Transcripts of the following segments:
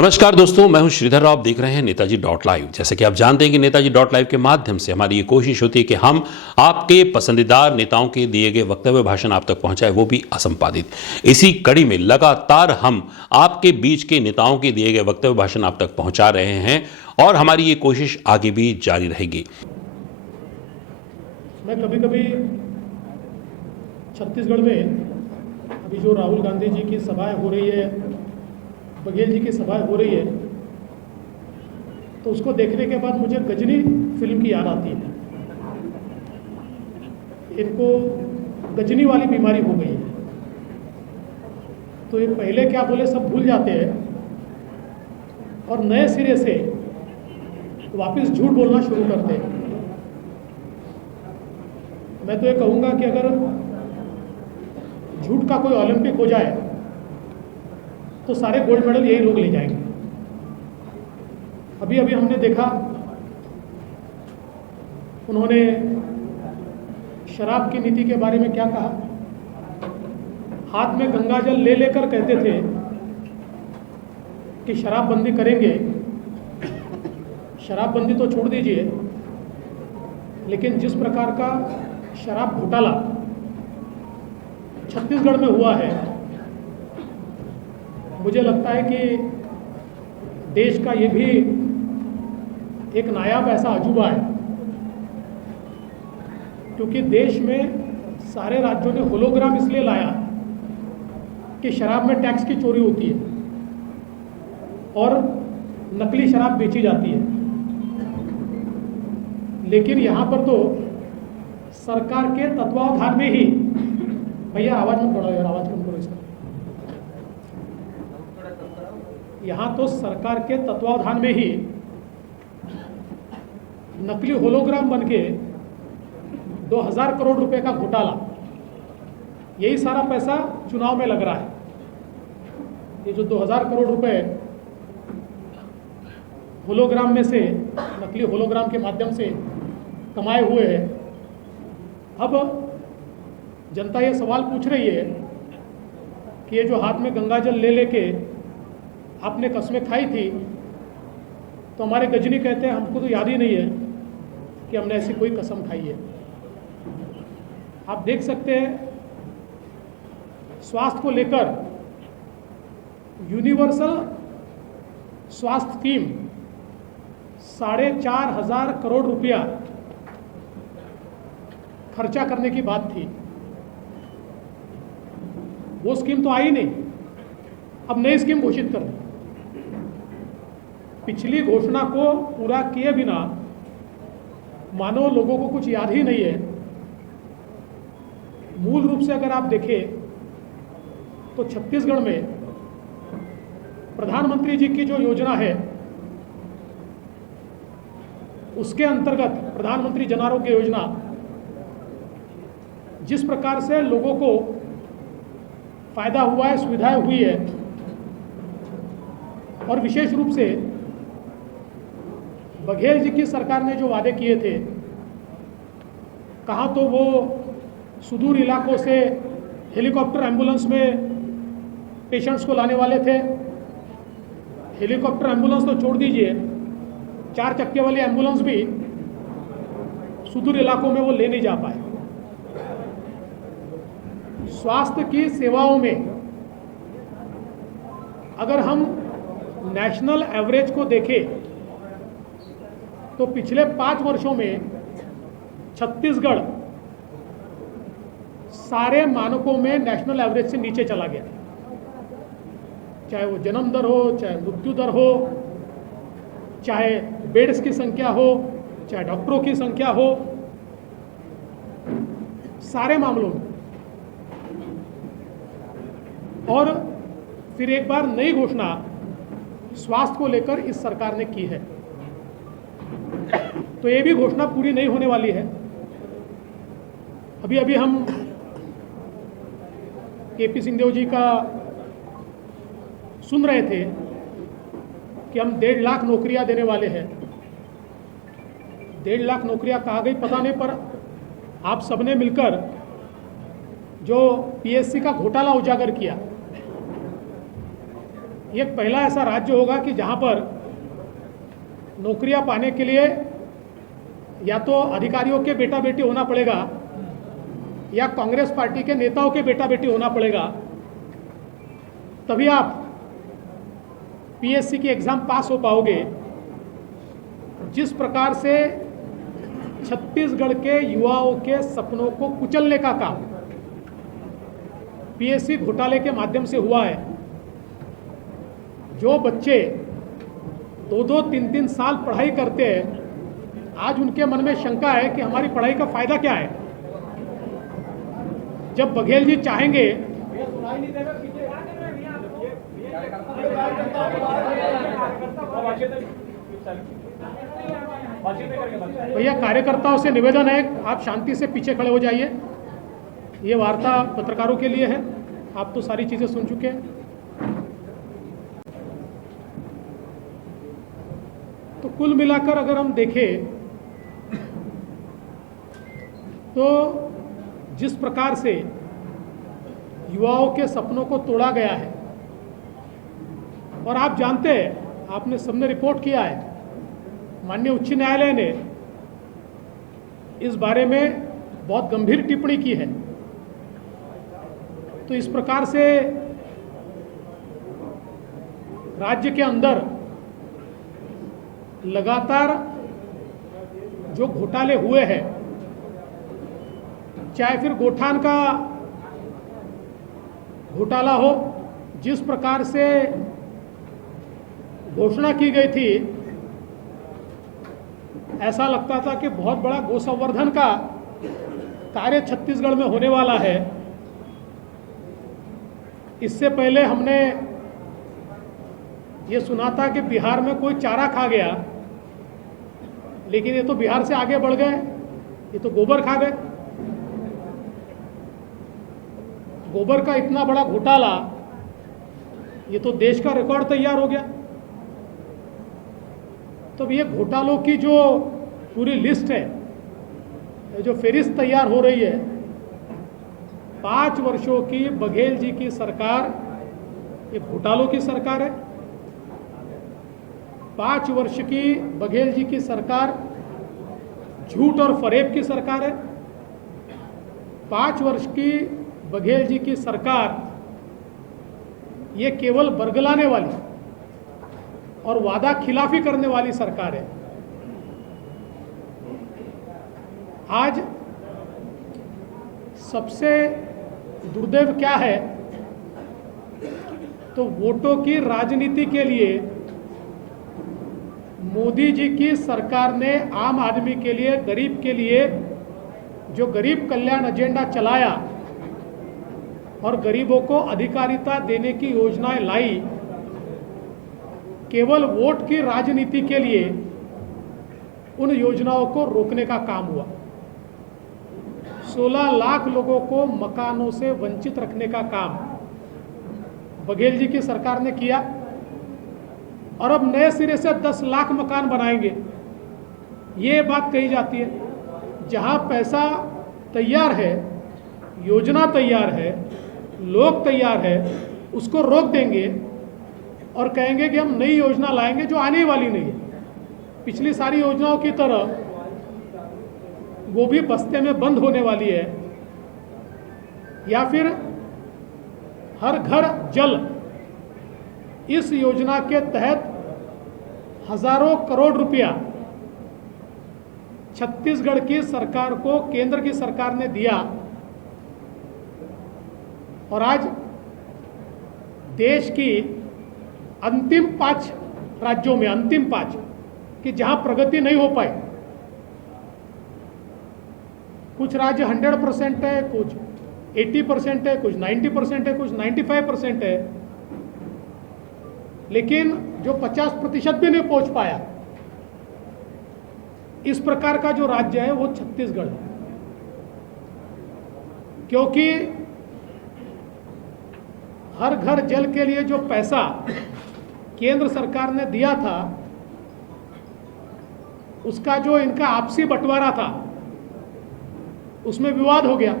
नमस्कार दोस्तों, मैं हूं श्रीधर और आप देख रहे हैं नेताजी डॉट लाइव। जैसे कि आप जानते हैं कि नेताजी डॉट लाइव के माध्यम से हमारी ये कोशिश होती है कि हम आपके पसंदीदा नेताओं के दिए गए वक्तव्य भाषण आप तक पहुंचाए, वो भी असंपादित। इसी कड़ी में लगातार हम आपके बीच के नेताओं के दिए गए वक्तव्य भाषण आप तक पहुंचा रहे हैं और हमारी ये कोशिश आगे भी जारी रहेगी। मैं कभी कभी छत्तीसगढ़ में अभी जो राहुल गांधी जी की सभाएं हो रही है, बघेल जी की सभाएं हो रही है, तो उसको देखने के बाद मुझे गजनी फिल्म की याद आती है। इनको गजनी वाली बीमारी हो गई है, तो ये पहले क्या बोले सब भूल जाते हैं और नए सिरे से वापस झूठ बोलना शुरू करते हैं। मैं तो ये कहूँगा कि अगर झूठ का कोई ओलंपिक हो जाए तो सारे गोल्ड मेडल यही लोग ले जाएंगे। अभी अभी हमने देखा, उन्होंने शराब की नीति के बारे में क्या कहा। हाथ में गंगा जल ले लेकर कहते थे कि शराबबंदी करेंगे। शराबबंदी तो छोड़ दीजिए, लेकिन जिस प्रकार का शराब घोटाला छत्तीसगढ़ में हुआ है, मुझे लगता है कि देश का ये भी एक नायाब ऐसा अजूबा है, क्योंकि देश में सारे राज्यों ने होलोग्राम इसलिए लाया कि शराब में टैक्स की चोरी होती है और नकली शराब बेची जाती है। लेकिन यहाँ पर तो सरकार के तत्वावधान में ही, भैया आवाज़ में बढ़ाओ यार, आवाज़ कम करो इसका। यहाँ तो सरकार के तत्वावधान में ही नकली होलोग्राम बनके 2000 करोड़ रुपए का घोटाला, यही सारा पैसा चुनाव में लग रहा है। ये जो 2000 करोड़ रुपए होलोग्राम में से, नकली होलोग्राम के माध्यम से कमाए हुए हैं, अब जनता ये सवाल पूछ रही है कि ये जो हाथ में गंगा जल ले लेके आपने कस्में खाई थी, तो हमारे गजनी कहते हैं हमको तो याद ही नहीं है कि हमने ऐसी कोई कसम खाई है। आप देख सकते हैं, स्वास्थ्य को लेकर यूनिवर्सल स्वास्थ्य स्कीम 4,500 करोड़ रुपया खर्चा करने की बात थी। वो स्कीम तो आई नहीं, अब नई स्कीम घोषित कर दी। पिछली घोषणा को पूरा किए बिना मानो लोगों को कुछ याद ही नहीं है। मूल रूप से अगर आप देखें तो छत्तीसगढ़ में प्रधानमंत्री जी की जो योजना है, उसके अंतर्गत प्रधानमंत्री जन आरोग्य योजना, जिस प्रकार से लोगों को फायदा हुआ है, सुविधाएं हुई है, और विशेष रूप से बघेल जी की सरकार ने जो वादे किए थे, कहाँ तो वो सुदूर इलाकों से हेलीकॉप्टर एम्बुलेंस में पेशेंट्स को लाने वाले थे। हेलीकॉप्टर एम्बुलेंस तो छोड़ दीजिए, 4 चक्के वाली एम्बुलेंस भी सुदूर इलाकों में वो ले नहीं जा पाए। स्वास्थ्य की सेवाओं में अगर हम नेशनल एवरेज को देखें तो पिछले 5 वर्षों में छत्तीसगढ़ सारे मानकों में नेशनल एवरेज से नीचे चला गया। चाहे वो जन्म दर हो, चाहे मृत्यु दर हो, चाहे बेड्स की संख्या हो, चाहे डॉक्टरों की संख्या हो, सारे मामलों में। और फिर एक बार नई घोषणा स्वास्थ्य को लेकर इस सरकार ने की है, तो ये भी घोषणा पूरी नहीं होने वाली है। अभी अभी हम केपी सिंहदेव जी का सुन रहे थे कि हम 1.5 लाख नौकरियां देने वाले हैं। 1.5 लाख नौकरियां कहाँ गई पता नहीं, पर आप सबने मिलकर जो पीएससी का घोटाला उजागर किया, ये एक पहला ऐसा राज्य होगा कि जहाँ पर नौकरियाँ पाने के लिए या तो अधिकारियों के बेटा बेटी होना पड़ेगा या कांग्रेस पार्टी के नेताओं के बेटा बेटी होना पड़ेगा, तभी आप पीएससी की एग्ज़ाम पास हो पाओगे। जिस प्रकार से छत्तीसगढ़ के युवाओं के सपनों को कुचलने का काम पीएससी घोटाले के माध्यम से हुआ है, जो बच्चे 2-2, 3-3 साल पढ़ाई करते हैं, आज उनके मन में शंका है कि हमारी पढ़ाई का फायदा क्या है। जब बघेल जी चाहेंगे भैया, कार्यकर्ताओं से निवेदन है, आप शांति से पीछे खड़े हो जाइए। ये वार्ता पत्रकारों के लिए है, आप तो सारी चीजें सुन चुके हैं। तो कुल मिलाकर अगर हम देखें तो जिस प्रकार से युवाओं के सपनों को तोड़ा गया है, और आप जानते हैं, आपने सबने रिपोर्ट किया है, माननीय उच्च न्यायालय ने इस बारे में बहुत गंभीर टिप्पणी की है। तो इस प्रकार से राज्य के अंदर लगातार जो घोटाले हुए हैं, चाहे फिर गोठान का घोटाला हो, जिस प्रकार से घोषणा की गई थी, ऐसा लगता था कि बहुत बड़ा गोसंवर्धन का कार्य छत्तीसगढ़ में होने वाला है। इससे पहले हमने ये सुना था कि बिहार में कोई चारा खा गया, लेकिन ये तो बिहार से आगे बढ़ गए, ये तो गोबर खा गए। गोबर का इतना बड़ा घोटाला, ये तो देश का रिकॉर्ड तैयार हो गया। तो ये घोटालों की जो पूरी लिस्ट है, जो फेरिस्त तैयार हो रही है, 5 वर्षों की बघेल जी की सरकार ये घोटालों की सरकार है। 5 वर्ष की बघेल जी की सरकार झूठ और फरेब की सरकार है। 5 वर्ष की बघेल जी की सरकार ये केवल बरगलाने वाली और वादा खिलाफी करने वाली सरकार है। आज सबसे दुर्दैव क्या है, तो वोटों की राजनीति के लिए मोदी जी की सरकार ने आम आदमी के लिए, गरीब के लिए जो गरीब कल्याण एजेंडा चलाया और गरीबों को अधिकारिता देने की योजनाएं लाई, केवल वोट की राजनीति के लिए उन योजनाओं को रोकने का काम हुआ। 16 लाख लोगों को मकानों से वंचित रखने का काम बघेल जी की सरकार ने किया, और अब नए सिरे से 10 लाख मकान बनाएंगे। ये बात कही जाती है, जहां पैसा तैयार है, योजना तैयार है, लोग तैयार है, उसको रोक देंगे और कहेंगे कि हम नई योजना लाएंगे जो आने वाली नहीं है। पिछली सारी योजनाओं की तरह वो भी बस्ते में बंद होने वाली है। या फिर हर घर जल, इस योजना के तहत हजारों करोड़ रुपया छत्तीसगढ़ की सरकार को केंद्र की सरकार ने दिया, और आज देश की अंतिम 5 राज्यों में, अंतिम 5 कि जहां प्रगति नहीं हो पाई, कुछ राज्य 100% है, कुछ 80% है, कुछ 90% है, कुछ 95% है, लेकिन जो 50% भी नहीं पहुंच पाया, इस प्रकार का जो राज्य है वो छत्तीसगढ़ है। क्योंकि हर घर जल के लिए जो पैसा केंद्र सरकार ने दिया था, उसका जो इनका आपसी बंटवारा था, उसमें विवाद हो गया,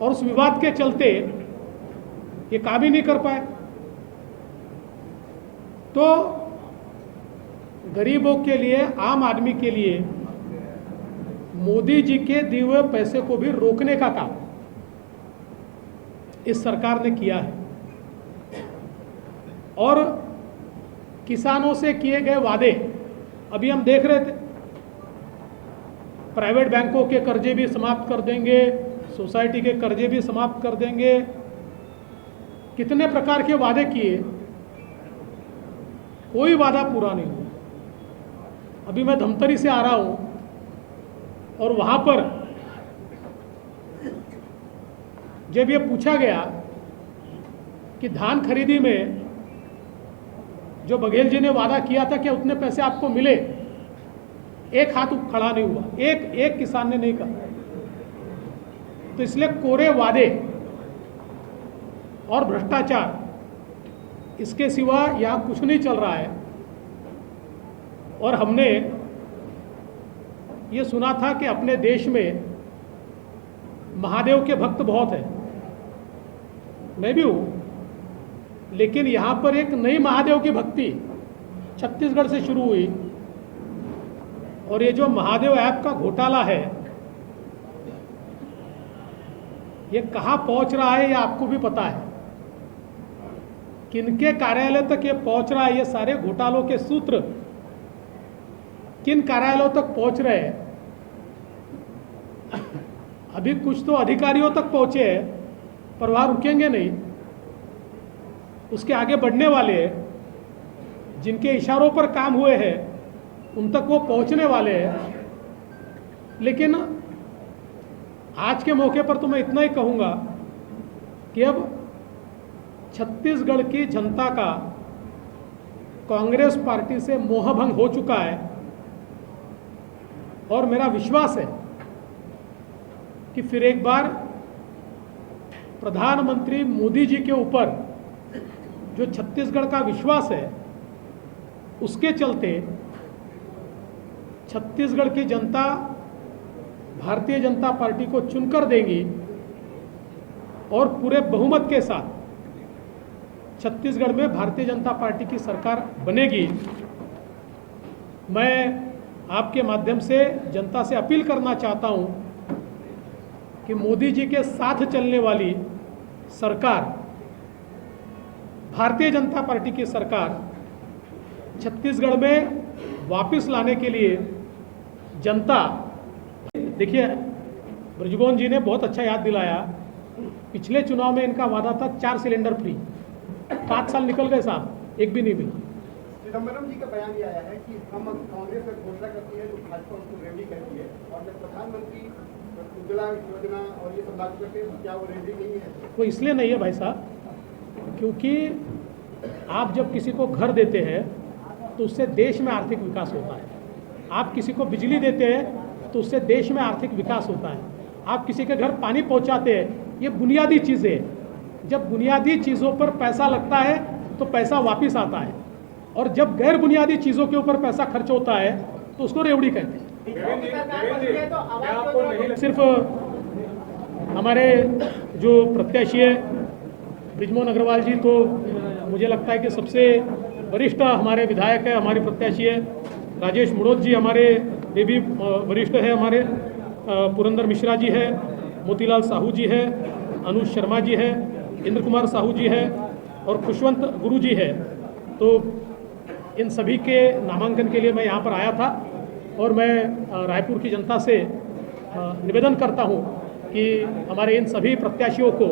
और उस विवाद के चलते ये काम ही नहीं कर पाए। तो गरीबों के लिए, आम आदमी के लिए मोदी जी के दिए हुए पैसे को भी रोकने का काम इस सरकार ने किया है। और किसानों से किए गए वादे अभी हम देख रहे थे, प्राइवेट बैंकों के कर्जे भी समाप्त कर देंगे, सोसाइटी के कर्जे भी समाप्त कर देंगे, कितने प्रकार के वादे किए, कोई वादा पूरा नहीं हुआ। अभी मैं धमतरी से आ रहा हूं और वहां पर जब ये पूछा गया कि धान खरीदी में जो बघेल जी ने वादा किया था कि उतने पैसे आपको मिले, एक हाथ खड़ा नहीं हुआ, एक किसान ने नहीं कहा। तो इसलिए कोरे वादे और भ्रष्टाचार, इसके सिवा यहाँ कुछ नहीं चल रहा है। और हमने ये सुना था कि अपने देश में महादेव के भक्त बहुत हैं, मैं भी हूँ, लेकिन यहाँ पर एक नई महादेव की भक्ति छत्तीसगढ़ से शुरू हुई। और ये जो महादेव ऐप का घोटाला है, ये कहाँ पहुँच रहा है ये आपको भी पता है। किनके कार्यालय तक ये पहुँच रहा है, ये सारे घोटालों के सूत्र किन कार्यालयों तक पहुँच रहे हैं। अभी कुछ तो अधिकारियों तक पहुँचे हैं, पर वहाँ रुकेंगे नहीं, उसके आगे बढ़ने वाले हैं। जिनके इशारों पर काम हुए हैं उन तक वो पहुंचने वाले हैं। लेकिन आज के मौके पर तो मैं इतना ही कहूँगा कि अब छत्तीसगढ़ की जनता का कांग्रेस पार्टी से मोहभंग हो चुका है। और मेरा विश्वास है कि फिर एक बार प्रधानमंत्री मोदी जी के ऊपर जो छत्तीसगढ़ का विश्वास है, उसके चलते छत्तीसगढ़ की जनता भारतीय जनता पार्टी को चुनकर देगी और पूरे बहुमत के साथ छत्तीसगढ़ में भारतीय जनता पार्टी की सरकार बनेगी। मैं आपके माध्यम से जनता से अपील करना चाहता हूं कि मोदी जी के साथ चलने वाली सरकार, भारतीय जनता पार्टी की सरकार, छत्तीसगढ़ में वापस लाने के लिए जनता, देखिए ब्रजमोहन जी ने बहुत अच्छा याद दिलाया, पिछले चुनाव में इनका वादा था 4 सिलेंडर फ्री, 5 साल निकल गए साहब, एक भी नहीं मिला। चिदम्बरम जी का बयान ये आया है कि हम कांग्रेस में घोषणा करती है तो भाजपा उसको रेवड़ी कहती है, और जब प्रधानमंत्री उज्ज्वला योजना और ये सब लागू करते हैं तो क्या वो रेवड़ी नहीं है? वो इसलिए नहीं है भाई साहब, क्योंकि आप जब किसी को घर देते हैं तो उससे देश में आर्थिक विकास होता है। आप किसी को बिजली देते हैं तो उससे देश में आर्थिक विकास होता है। आप किसी के घर पानी पहुंचाते हैं, ये बुनियादी चीज़ें हैं। जब बुनियादी चीज़ों पर पैसा लगता है तो पैसा वापस आता है, और जब गैर बुनियादी चीज़ों के ऊपर पैसा खर्च होता है तो उसको रेवड़ी कहते हैं। सिर्फ हमारे जो प्रत्याशी है ब्रिजमोहन अग्रवाल जी, तो मुझे लगता है कि सबसे वरिष्ठ हमारे विधायक है, हमारे प्रत्याशी है। राजेश मुड़ोत जी हमारे वे भी वरिष्ठ है, हमारे पुरंदर मिश्रा जी है, मोतीलाल साहू जी है, अनुज शर्मा जी है, इंद्र कुमार साहू जी है और खुशवंत गुरु जी है। तो इन सभी के नामांकन के लिए मैं यहाँ पर आया था, और मैं रायपुर की जनता से निवेदन करता हूँ कि हमारे इन सभी प्रत्याशियों को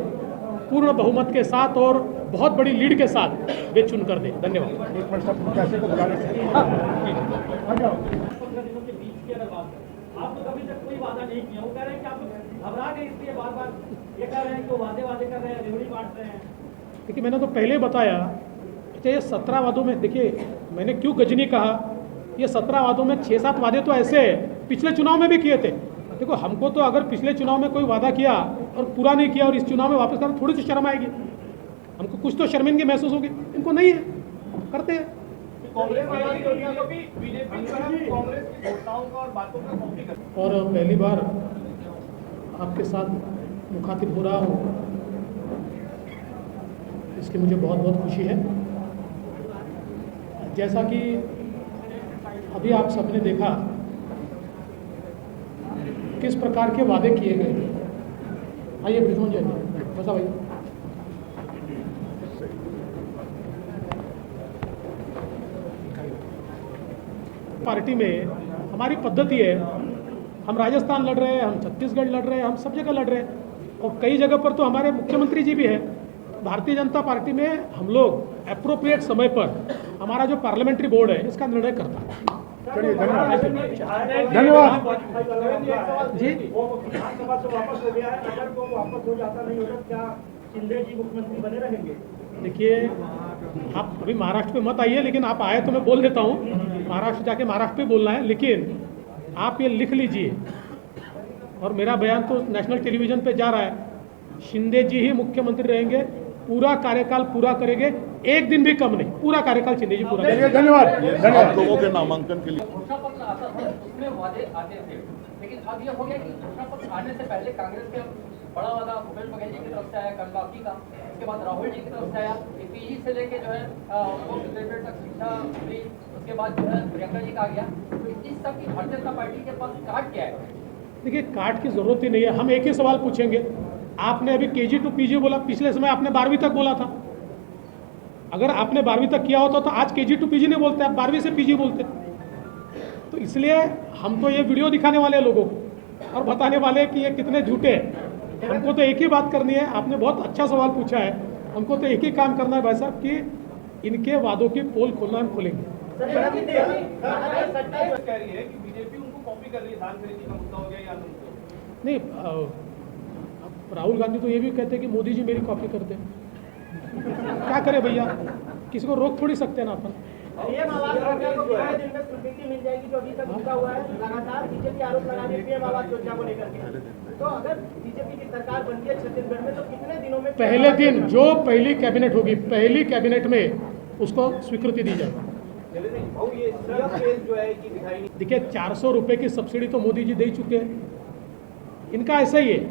पूर्ण बहुमत के साथ और बहुत बड़ी लीड के साथ वे चुन कर दें। धन्यवाद। आपको कभी तक कोई वादा नहीं किया, वो कह रहे हैं कि आप घबरा गए इसलिए बार बार ये कह रहे हैं कि वो वादे कर रहे हैं, रेवड़ी बांट रहे हैं। देखिए मैंने तो पहले ही बताया, अच्छा ये 17 वादों में, देखिए मैंने क्यों गजनी कहा, ये 17 वादों में 6-7 वादे तो ऐसे पिछले चुनाव में भी किए थे। देखो हमको तो अगर पिछले चुनाव में कोई वादा किया और पूरा नहीं किया और इस चुनाव में वापस करना, थोड़ी सी शर्म आएगी, हमको कुछ तो शर्मिंदगी महसूस होगी। इनको नहीं है, करते हैं। और पहली बार आपके साथ मुखातिब हो रहा हूँ, इसकी मुझे बहुत बहुत खुशी है। जैसा कि अभी आप सबने देखा किस प्रकार के वादे किए गए। आइए ब्रिजमोहन जैन जी, बता भाई। पार्टी में हमारी पद्धति है, हम राजस्थान लड़ रहे हैं, हम छत्तीसगढ़ लड़ रहे हैं, हम सब जगह लड़ रहे हैं और कई जगह पर तो हमारे मुख्यमंत्री जी भी हैं। भारतीय जनता पार्टी में हम लोग एप्रोप्रिएट समय पर हमारा जो पार्लियामेंट्री बोर्ड है इसका निर्णय करता है। चलिए, धन्यवाद। जी, वो विधानसभा से वापस हो गया है, अगर वो वापस हो जाता नहीं होगा, क्या शिंदे जी मुख्यमंत्री बने रहेंगे? देखिए आप अभी महाराष्ट्र पे मत आइए, लेकिन आप आए तो मैं बोल देता हूँ। महाराष्ट्र जाके महाराष्ट्र पे बोलना है, लेकिन आप ये लिख लीजिए और मेरा बयान तो नेशनल टेलीविजन पे जा रहा है, शिंदे जी ही मुख्यमंत्री रहेंगे, पूरा कार्यकाल पूरा करेंगे, एक दिन भी कम नहीं, पूरा कार्यकाल शिंदे जी पूरा करेंगे। धन्यवाद। लोगों के नामांकन के लिए घोषणा पत्र आता था उसमें वादे आते थे, लेकिन अब यह हो गया कि घोषणा पत्र आने से पहले कांग्रेस के बड़ा वादा भूपेश बघेल जी की तरफ से आया कर्जमाफी का, उसके बाद राहुल जी की तरफ से आया पीजी से लेके जो है पोस्ट ग्रेजुएट तक शिक्षा फ्री, उसके बाद जो है प्रियंका जी का आ गया। तो इस सब की भारतीय जनता पार्टी के पास कार्ड क्या है? देखिए कार्ड की जरूरत ही नहीं है, हम एक ही सवाल पूछेंगे। आपने अभी केजी टू पीजी बोला, पिछले समय आपने 12वीं तक बोला था। अगर आपने 12वीं तक किया होता तो आज केजी टू पीजी नहीं बोलते, आप 12वीं से पीजी बोलते। तो इसलिए हम तो ये वीडियो दिखाने वाले हैं लोगों को और बताने वाले हैं कि ये कितने झूठे हैं। हमको तो एक ही बात करनी है। आपने बहुत अच्छा सवाल पूछा है, हमको तो एक ही काम करना है भाई साहब कि इनके वादों की पोल खोलना हम खोलेंगे। कह रही है कि बीजेपी उनको कॉपी कर रही है, धान खरीदी का मुद्दा हो गया या नहीं, अब राहुल गांधी तो ये भी कहते हैं कि मोदी जी मेरी कॉपी करते हैं। क्या करें भैया, किसी को रोक थोड़ी सकते हैं ना अपन। पीएम आवास योजना को कितने दिन में स्वीकृति मिल जाएगी, जो अभी तक रुका हुआ है? लगातार बीजेपी आरोप लगा रही है पीएम आवास योजना को लेकर के। तो अगर बीजेपी की सरकार बनती है छत्तीसगढ़ में तो कितने दिनों में पहले दिन जो पहली कैबिनेट होगी, पहली कैबिनेट में उसको स्वीकृति दी जाएगी। ये केस जो है कि दिखाई नहीं। देखिए 400 रुपये की सब्सिडी तो मोदी जी दे चुके हैं। इनका ऐसा ही है,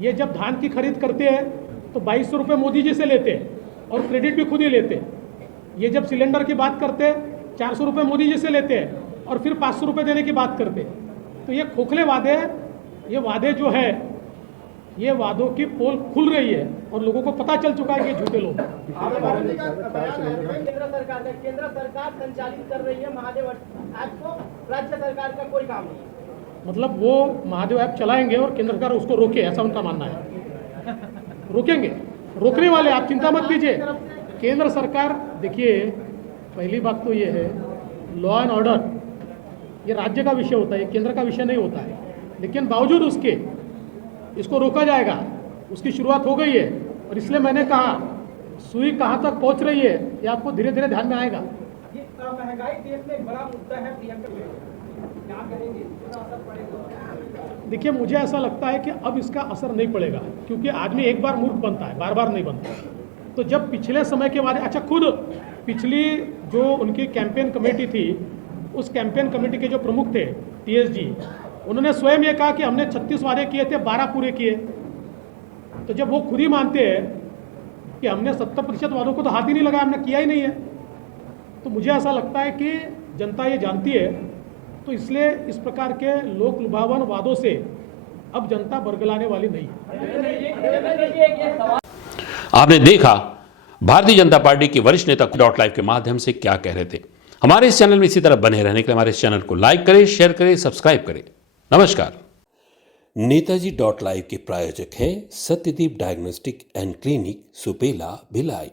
ये जब धान की खरीद करते हैं तो 2200 रुपये मोदी जी से लेते हैं और क्रेडिट भी खुद ही लेते हैं। ये जब सिलेंडर की बात करते हैं 400 रुपये मोदी जी से लेते हैं और फिर 500 रुपये देने की बात करते हैं। तो ये खोखले वादे हैं। ये वादे जो है, ये वादों की पोल खुल रही है और लोगों को पता चल चुका है कि झूठे लोग। केंद्र सरकार संचालित कर रही है महादेव ऐप को, राज्य सरकार का कोई काम नहीं। मतलब वो महादेव ऐप चलाएंगे और केंद्र सरकार उसको रोके, ऐसा उनका मानना है। रोकेंगे, रोकने वाले, आप चिंता मत कीजिए। केंद्र सरकार, देखिए पहली बात तो ये है, लॉ एंड ऑर्डर ये राज्य का विषय होता है, ये केंद्र का विषय नहीं होता है। लेकिन बावजूद उसके इसको रोका जाएगा, उसकी शुरुआत हो गई है और इसलिए मैंने कहा सुई कहाँ तक पहुँच रही है ये आपको धीरे धीरे ध्यान में आएगा। ये महंगाई देश में एक बड़ा मुद्दा है, प्रियंका क्या करेंगे, इसका असर पड़ेगा? देखिए मुझे ऐसा लगता है कि अब इसका असर नहीं पड़ेगा, क्योंकि आदमी एक बार मूर्ख बनता है, बार बार नहीं बनता। तो जब पिछले समय के बारे, अच्छा खुद पिछली जो उनकी कैंपेन कमेटी थी, उस कैंपेन कमेटी के जो प्रमुख थे TS जी, उन्होंने स्वयं ये कहा कि हमने 36 वादे किए थे, 12 पूरे किए। तो जब वो खुद ही मानते हैं कि हमने 70% वादों को तो हाथ ही नहीं लगाया, हमने किया ही नहीं है, तो मुझे ऐसा लगता है कि जनता ये जानती है। तो इसलिए इस प्रकार के लोक लुभावन वादों से अब जनता बरगलाने वाली नहीं है। आपने देखा भारतीय जनता पार्टी के वरिष्ठ नेता .live के माध्यम से क्या कह रहे थे। हमारे इस चैनल में इसी तरह बने रहने के लिए हमारे इस चैनल को लाइक करें, शेयर करें, सब्सक्राइब करें। नमस्कार। नेताजी .live के प्रायोजक है Satyadeep diagnostic and clinic, Supela, Bhilai.